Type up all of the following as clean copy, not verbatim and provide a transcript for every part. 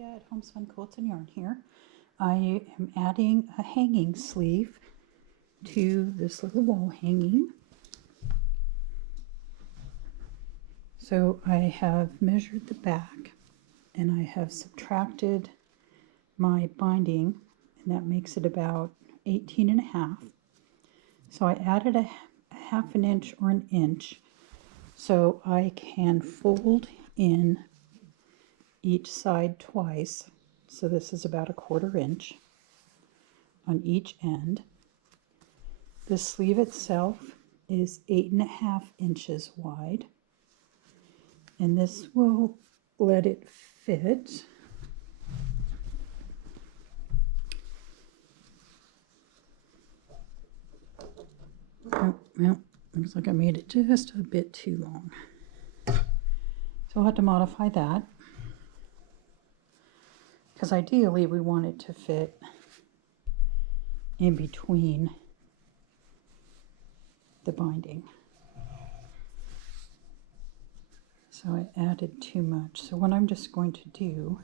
At Homespun Quilts and Yarn here. I am adding a hanging sleeve to this little wall hanging. So I have measured the back and I have subtracted my binding, and that makes it about 18.5. So I added a half an inch or an inch so I can fold in each side twice. So this is about 1/4 inch on each end. The sleeve itself is 8.5 inches wide, and this will let it fit. Oh, well, looks like I made it just a bit too long. So I'll have to modify that, because ideally we want it to fit in between the binding. So I added too much. So what I'm just going to do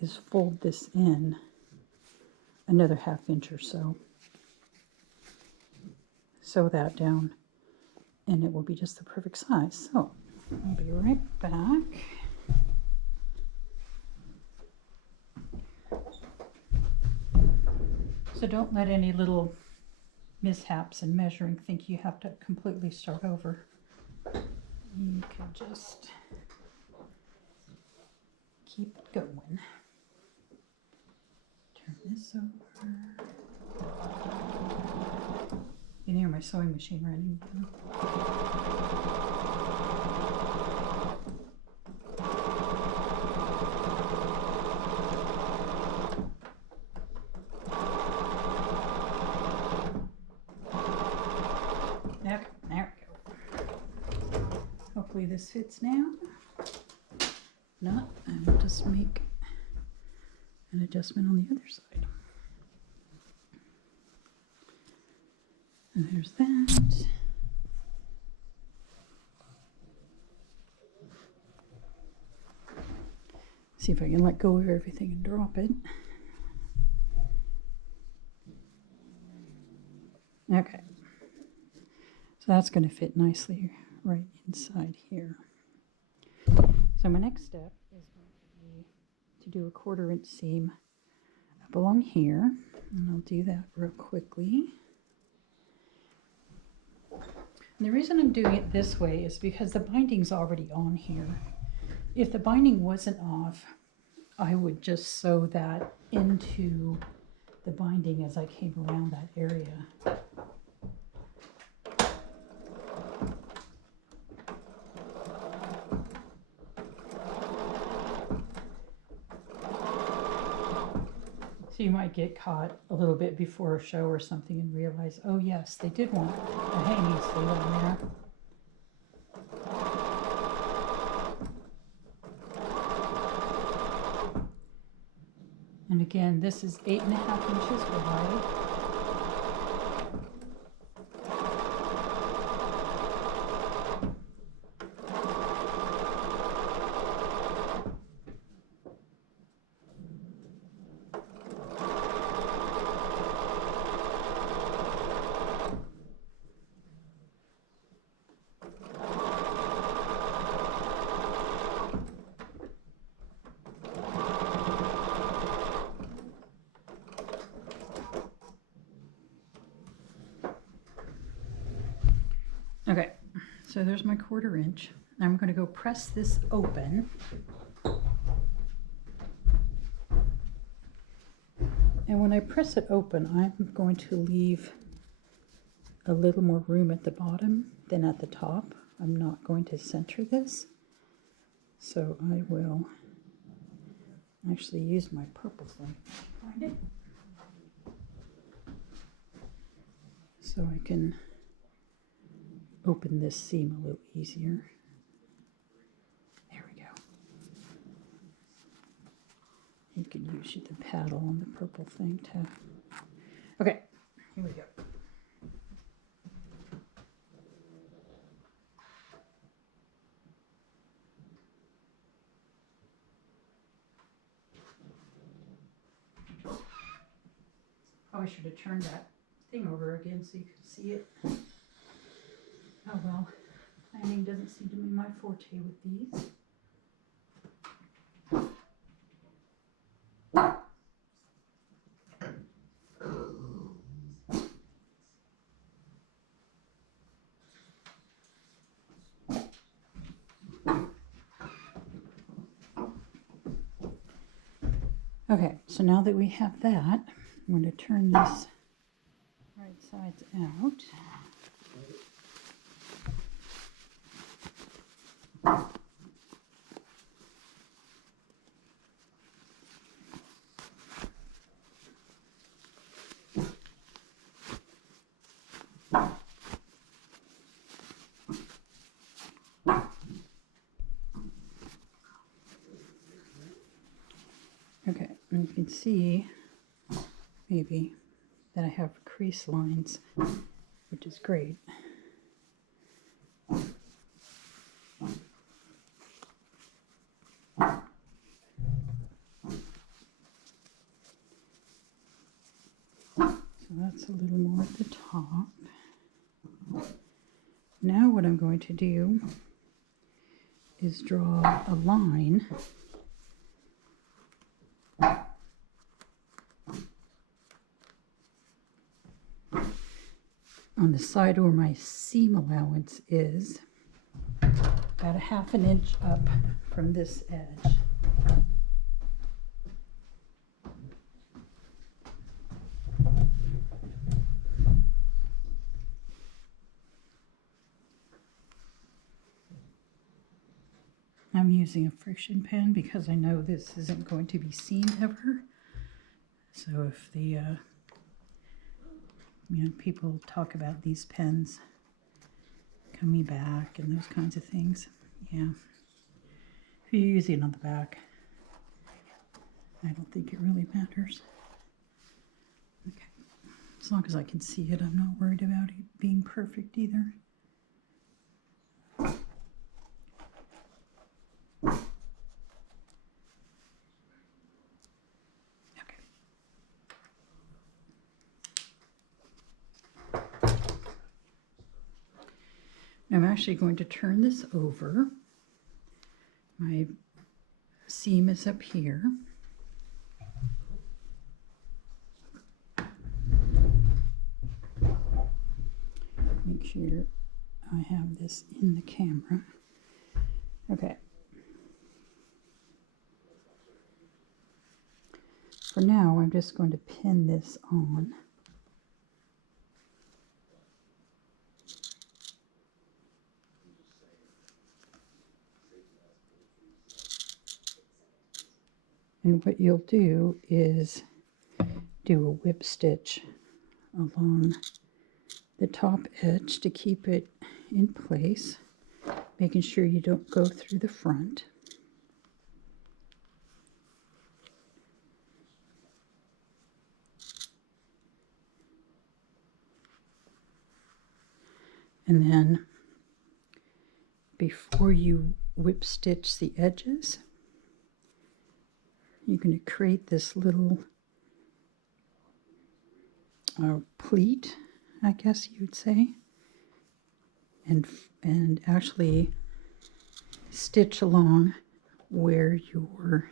is fold this in another 1/2 inch or so. Sew that down and it will be just the perfect size. So I'll be right back. So don't let any little mishaps in measuring think you have to completely start over. You can just keep going. Turn this over. You can hear my sewing machine running. Okay, there we go. Hopefully this fits now. If not, I will just make an adjustment on the other side. And there's that. See if I can let go of everything and drop it. Okay. So that's going to fit nicely right inside here. So my next step is going to be to do a 1/4 inch seam up along here. And I'll do that real quickly. And the reason I'm doing it this way is because the binding's already on here. If the binding wasn't off, I would just sew that into the binding as I came around that area. So you might get caught a little bit before a show or something and realize, oh yes, they did want a hanging sleeve on there. And again, this is 8.5 inches wide. Okay, so there's my 1/4 inch. I'm going to go press this open. And when I press it open, I'm going to leave a little more room at the bottom than at the top. I'm not going to center this. So I will actually use my purple thing. Find it. So I can open this seam a little easier. There we go. You can use the paddle on the purple thing to... Okay, here we go. probably should have turned that thing over again so you could see it. Oh well, planning doesn't seem to be my forte with these. Okay, so now that we have that, I'm going to turn this right sides out. Okay, and you can see maybe that I have crease lines, which is great. So that's a little more at the top. Now what I'm going to do is draw a line on the side where my seam allowance is, about a ½ inch up from this edge. I'm using a friction pen because I know this isn't going to be seen ever. So if the people talk about these pens coming back and those kinds of things, yeah. If you're using it on the back, I don't think it really matters. Okay, as long as I can see it, I'm not worried about it being perfect either. I'm actually going to turn this over. My seam is up here. Make sure I have this in the camera. Okay. For now, I'm just going to pin this on. And what you'll do is do a whip stitch along the top edge to keep it in place, making sure you don't go through the front. And then before you whip stitch the edges, you're going to create this little pleat, I guess you would say, and actually stitch along where your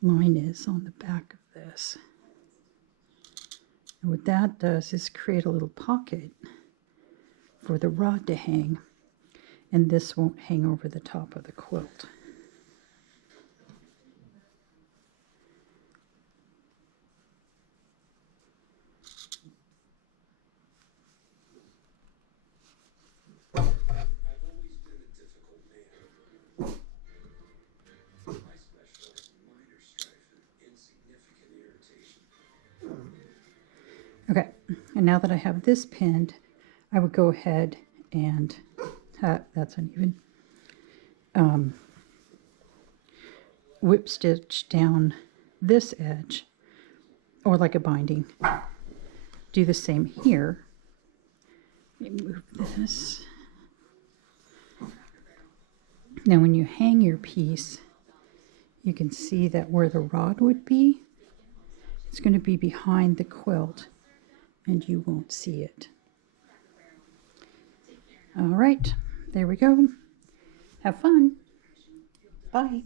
line is on the back of this. And what that does is create a little pocket for the rod to hang, and this won't hang over the top of the quilt. Okay, and now that I have this pinned, I would go ahead and, that's uneven, whip stitch down this edge, or like a binding. Do the same here. Let me move this. Now when you hang your piece, you can see that where the rod would be, It's going to be behind the quilt and you won't see it. All right, there we go. Have fun. Bye.